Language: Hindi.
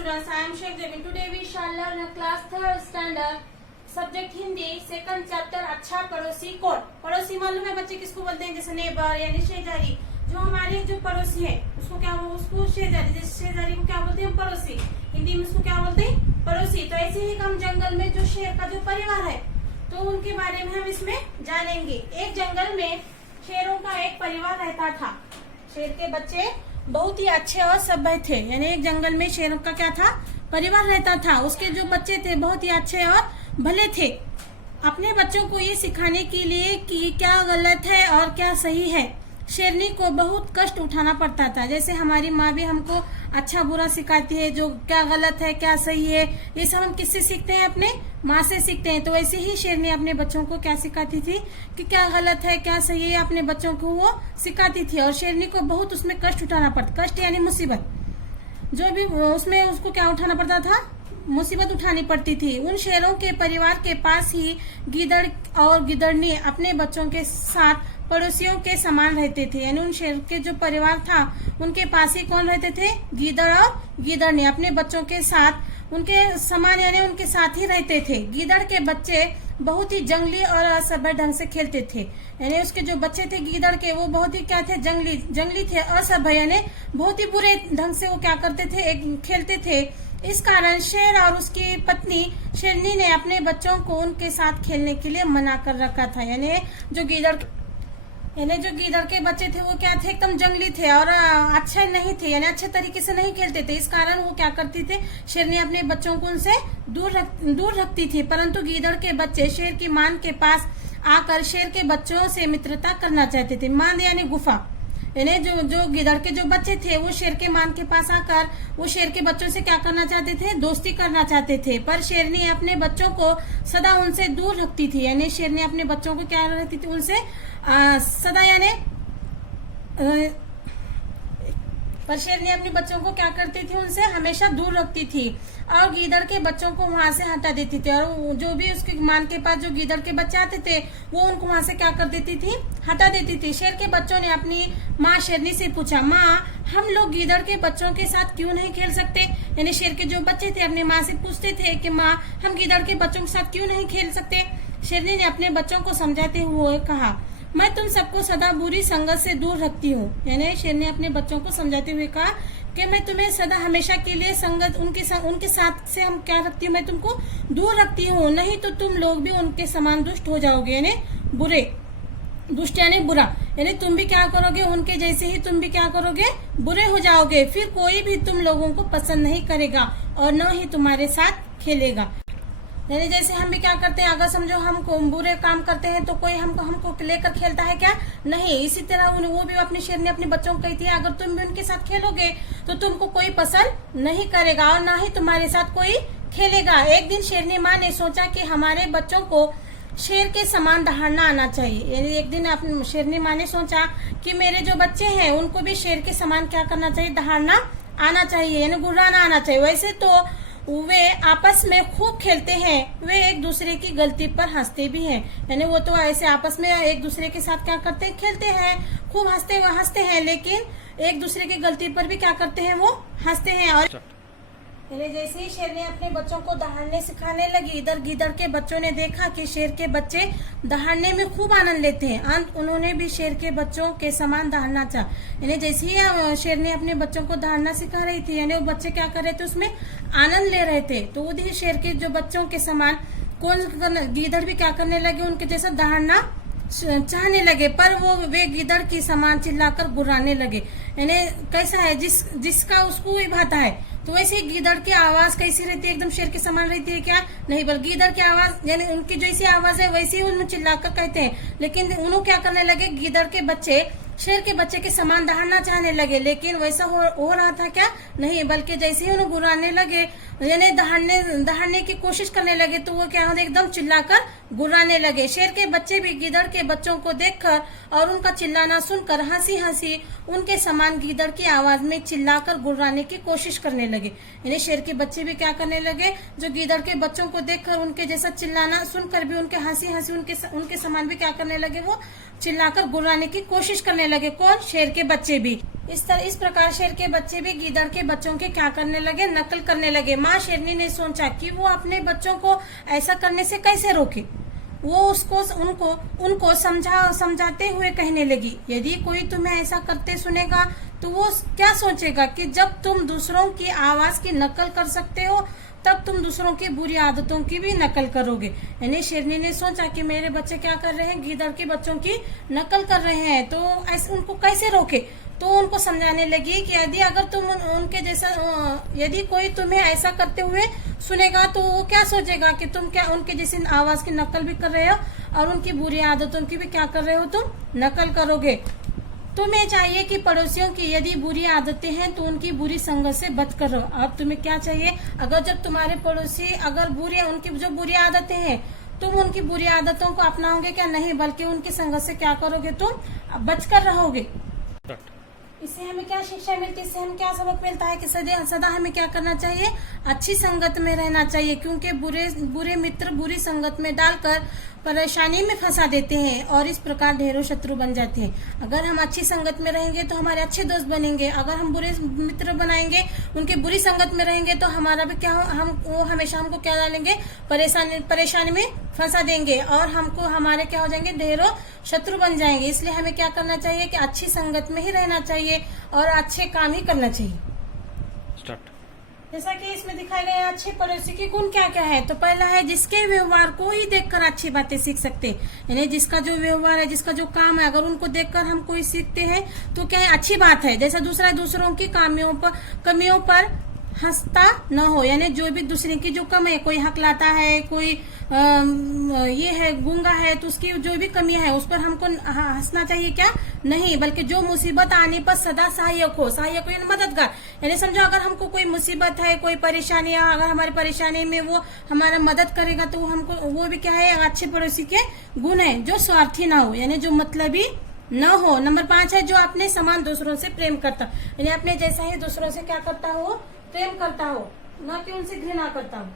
students, I am Sheikh Devin. Today we shall learn a class 3rd standard subject Hindi second chapter अच्छा पड़ोसी कोड। पड़ोसी मालूम है बच्चे किसको बोलते हैं? जैसे नेबर यानी शेजारी। जो हमारे जो पड़ोसी है उसको क्या, उसको शेजारी, जैसे शेजारी को क्या बोलते हैं? पड़ोसी। हिंदी में उसको क्या बोलते हैं? पड़ोसी। तो ऐसे ही हम जंगल में जो शेर का जो परिवार है तो उनके बारे में हम इसमें जानेंगे। एक जंगल में शेरों का एक परिवार रहता था। शेर के बच्चे बहुत ही अच्छे और सभ्य थे। यानी एक जंगल में शेरों का क्या था? परिवार रहता था। उसके जो बच्चे थे बहुत ही अच्छे और भले थे। अपने बच्चों को ये सिखाने के लिए कि क्या गलत है और क्या सही है, शेरनी को बहुत कष्ट उठाना पड़ता था। जैसे हमारी माँ भी हमको अच्छा बुरा सिखाती है, जो क्या गलत है क्या सही है, ये सब हम किससे सीखते हैं? अपने माँ से सीखते हैं। तो वैसे ही शेरनी अपने बच्चों को क्या सिखाती थी कि क्या गलत है क्या सही है, अपने बच्चों को वो सिखाती थी। और शेरनी को बहुत उसमें कष्ट उठाना पड़ता। कष्ट यानी मुसीबत, जो भी उसमें उसको क्या उठाना पड़ता था? मुसीबत उठानी पड़ती थी। उन शेरों के परिवार के पास ही गीदड़ और गिदड़नी अपने बच्चों के साथ पड़ोसियों के समान रहते थे। यानी उन शेर के जो परिवार था उनके पास ही कौन रहते थे? गीदड़ और गिदड़नी अपने बच्चों के साथ उनके समान यानी उनके साथ ही रहते थे। गीदड़ के बच्चे बहुत ही जंगली और असभ्य ढंग से खेलते थे। यानी उसके जो बच्चे थे गीदड़ के, वो बहुत ही क्या थे? जंगली थे, असभ्य यानी बहुत ही बुरे ढंग से वो क्या करते थे? खेलते थे। इस कारण शेर और उसकी पत्नी शेरनी ने अपने बच्चों को उनके साथ खेलने के लिए मना कर रखा था। यानी जो गीदड़ के बच्चे थे वो क्या थे? एकदम जंगली थे और अच्छे नहीं थे, यानी अच्छे तरीके से नहीं खेलते थे। इस कारण वो क्या करती थी? शेरनी अपने बच्चों को उनसे दूर रखती थी। परंतु गीदड़ के बच्चे शेर की मान के पास आकर शेर के बच्चों से मित्रता करना चाहते थे। मान यानी गुफा। यानी जो गिदड़ के जो बच्चे थे वो शेर के मान के पास आकर वो शेर के बच्चों से क्या करना चाहते थे? दोस्ती करना चाहते थे। पर शेरनी अपने बच्चों को सदा उनसे दूर रखती थी। यानी शेरनी अपने बच्चों को क्या रखती थी? उनसे सदा यानी पर शेरनी अपने बच्चों को क्या करती थी? उनसे हमेशा दूर रखती थी और गीदड़ के बच्चों को वहां से हटा देती थी। और जो भी उसके मान के पास जो गीदड़ के बच्चे आते थे वो उनको वहां से क्या कर देती थी? हटा देती थी। शेर के बच्चों ने अपनी माँ शेरनी से पूछा, माँ हम लोग गीदड़ के बच्चों के साथ क्यों नहीं खेल सकते? यानी शेर के जो बच्चे थे अपनी माँ से पूछते थे कि माँ हम गीदड़ के बच्चों के साथ क्यों नहीं खेल सकते? शेरनी ने अपने बच्चों को समझाते हुए कहा, मैं तुम सबको सदा बुरी संगत से दूर रखती हूँ। यानी शेर ने अपने बच्चों को समझाते हुए कहा कि मैं तुम्हें सदा हमेशा के लिए संगत उनके साथ से हम क्या रखती हूँ? मैं तुमको दूर रखती हूँ, नहीं तो तुम लोग भी उनके समान दुष्ट हो जाओगे। यानी बुरे, दुष्ट यानी बुरा। यानी तुम भी क्या करोगे? उनके जैसे ही तुम भी क्या करोगे? बुरे हो जाओगे। फिर कोई भी तुम लोगों को पसंद नहीं करेगा और न ही तुम्हारे साथ खेलेगा। यानी जैसे हम भी क्या करते हैं, अगर समझो हम बुरे काम करते हैं तो कोई हमको लेकर खेलता है क्या? नहीं। इसी तरह वो भी अपने शेर ने अपने बच्चों को कहती है, अगर तुम भी उनके साथ खेलोगे तो तुमको कोई पसंद नहीं करेगा और ना ही तुम्हारे साथ कोई खेलेगा। एक दिन शेरनी माँ ने सोचा कि हमारे बच्चों को शेर के समान दहाड़ना आना चाहिए। यानी एक दिन अपनी शेरनी माँ ने सोचा कि मेरे जो बच्चे हैं उनको भी शेर के समान क्या करना चाहिए? दहाड़ना आना चाहिए, यानी गुर्राना आना चाहिए। वैसे तो वे आपस में खूब खेलते हैं, वे एक दूसरे की गलती पर हंसते भी हैं। यानी वो तो ऐसे आपस में एक दूसरे के साथ क्या करते हैं? खेलते हैं, खूब हंसते हैं, लेकिन एक दूसरे की गलती पर भी क्या करते हैं? वो हंसते हैं। और यानी जैसे ही शेर ने अपने बच्चों को दहाड़ने सिखाने लगी, इधर गीदड़ के बच्चों ने देखा कि शेर के बच्चे दहाड़ने में खूब आनंद लेते हैं। अंत उन्होंने भी शेर के बच्चों के समान दहाड़ना चाहा। यानी जैसे ही शेर ने अपने बच्चों को दहाड़ना सिखा रही थी, यानी वो बच्चे क्या कर रहे थे? उसमें आनंद ले रहे थे। तो उधर शेर के जो बच्चों के समान गीदड़ भी क्या करने लगे? उनके जैसा दहाड़ना चाहने लगे। पर वे गीदड़ की समान चिल्लाकर गुर्राने लगे। यानी कैसा है? जिसका उसको ही भाता है। तो वैसे ही गीदड़ की आवाज कैसी रहती है? एकदम शेर के समान रहती है क्या? नहीं, बल्कि गीदड़ की आवाज यानी उनकी जैसी आवाज है वैसे ही उनमें चिल्लाकर कहते हैं। लेकिन उन्होंने क्या करने लगे? गीदड़ के बच्चे शेर के बच्चे के समान दहाड़ना चाहने लगे। लेकिन वैसा हो रहा था क्या? नहीं, बल्कि जैसे ही उन्हें गुर्राने लगे यानी दहाड़ने की कोशिश करने लगे तो वो क्या होते? एकदम चिल्लाकर गुर्राने लगे। शेर के बच्चे भी गीदड़ के बच्चों को देखकर और उनका चिल्लाना सुनकर हंसी उनके समान गीदड़ की आवाज में चिल्लाकर गुर्राने की कोशिश करने लगे। यानी शेर के बच्चे भी क्या करने लगे? जो गीदड़ के बच्चों को देखकर उनके जैसा चिल्लाना सुनकर भी उनके हंसी उनके समान भी क्या करने लगे? वो चिल्लाकर गुर्राने की कोशिश करने लगे। कौन? शेर के बच्चे भी। इस प्रकार शेर के बच्चे भी गीदड़ के बच्चों के क्या करने लगे, नकल करने लगे। माँ शेरनी ने सोचा कि वो अपने बच्चों को ऐसा करने से कैसे रोके। वो उनको समझाते हुए कहने लगी, यदि कोई तुम्हें ऐसा करते सुनेगा तो वो क्या सोचेगा कि जब तुम दूसरों की आवाज की नकल कर सकते हो तब तुम दूसरों की बुरी आदतों की भी नकल करोगे। यानी शेरनी ने सोचा कि मेरे बच्चे क्या कर रहे हैं, गीदड़ के बच्चों की नकल कर रहे हैं, तो ऐसे उनको कैसे रोके। तो उनको समझाने लगी कि यदि अगर तुम उनके जैसा, यदि कोई तुम्हें ऐसा करते हुए सुनेगा तो वो क्या सोचेगा कि तुम क्या उनके जैसी आवाज की नकल भी कर रहे हो और उनकी बुरी आदतों की भी क्या कर रहे हो, तुम नकल करोगे। तुम्हें चाहिए कि पड़ोसियों की यदि बुरी आदतें हैं तो उनकी बुरी संगत से बच कर रहो। अब तुम्हें क्या चाहिए, अगर जब तुम्हारे पड़ोसी अगर उनकी जो बुरी आदतें हैं, तुम उनकी बुरी आदतों को अपनाओगे क्या, नहीं, बल्कि उनकी संगत से क्या करोगे, तुम बचकर रहोगे। इससे हमें क्या शिक्षा मिलती है, इससे हमें क्या सबक मिलता है कि सदा हमें क्या करना चाहिए, अच्छी संगत में रहना चाहिए, क्योंकि बुरे मित्र बुरी संगत में डालकर परेशानी में फंसा देते हैं और इस प्रकार ढेरों शत्रु बन जाते हैं। अगर हम अच्छी संगत में रहेंगे तो हमारे अच्छे दोस्त बनेंगे, अगर हम बुरे मित्र बनाएंगे, उनकी बुरी संगत में रहेंगे तो हमारा भी क्या, वो हमेशा हमको क्या डालेंगे, परेशानी में फंसा देंगे और हमको हमारे क्या हो जाएंगे, ढेरों शत्रु बन जाएंगे। इसलिए हमें क्या करना चाहिए कि अच्छी संगत में ही रहना चाहिए और अच्छे काम ही करना चाहिए। जैसा कि इसमें दिखाए गए अच्छे पड़ोसी के गुण क्या क्या है। तो पहला है जिसके व्यवहार को ही देखकर अच्छी बातें सीख सकते, यानी जिसका जो व्यवहार है, जिसका जो काम है, अगर उनको देखकर हम कोई सीखते हैं तो क्या है, अच्छी बात है। जैसा दूसरा है दूसरों की कमियों पर हंसता न हो, यानी जो भी दूसरे की जो कम है, कोई हकलाता है, कोई ये है गूंगा है, तो उसकी जो भी कमियां है उस पर हमको हंसना चाहिए क्या, नहीं, बल्कि जो मुसीबत आने पर सदा सहायक हो यानी मददगार। यानी समझो अगर हमको कोई मुसीबत है, कोई परेशानी है, अगर हमारी परेशानी में वो हमारा मदद करेगा तो वो भी क्या है, अच्छे पड़ोसी के गुण है। जो स्वार्थी ना हो, यानी जो मतलबी न हो। नंबर 5 है जो अपने समान दूसरों से प्रेम करता, यानी अपने जैसा ही दूसरों से क्या करता हो, प्रेम करता हो, न कि उनसे घृणा करता हो।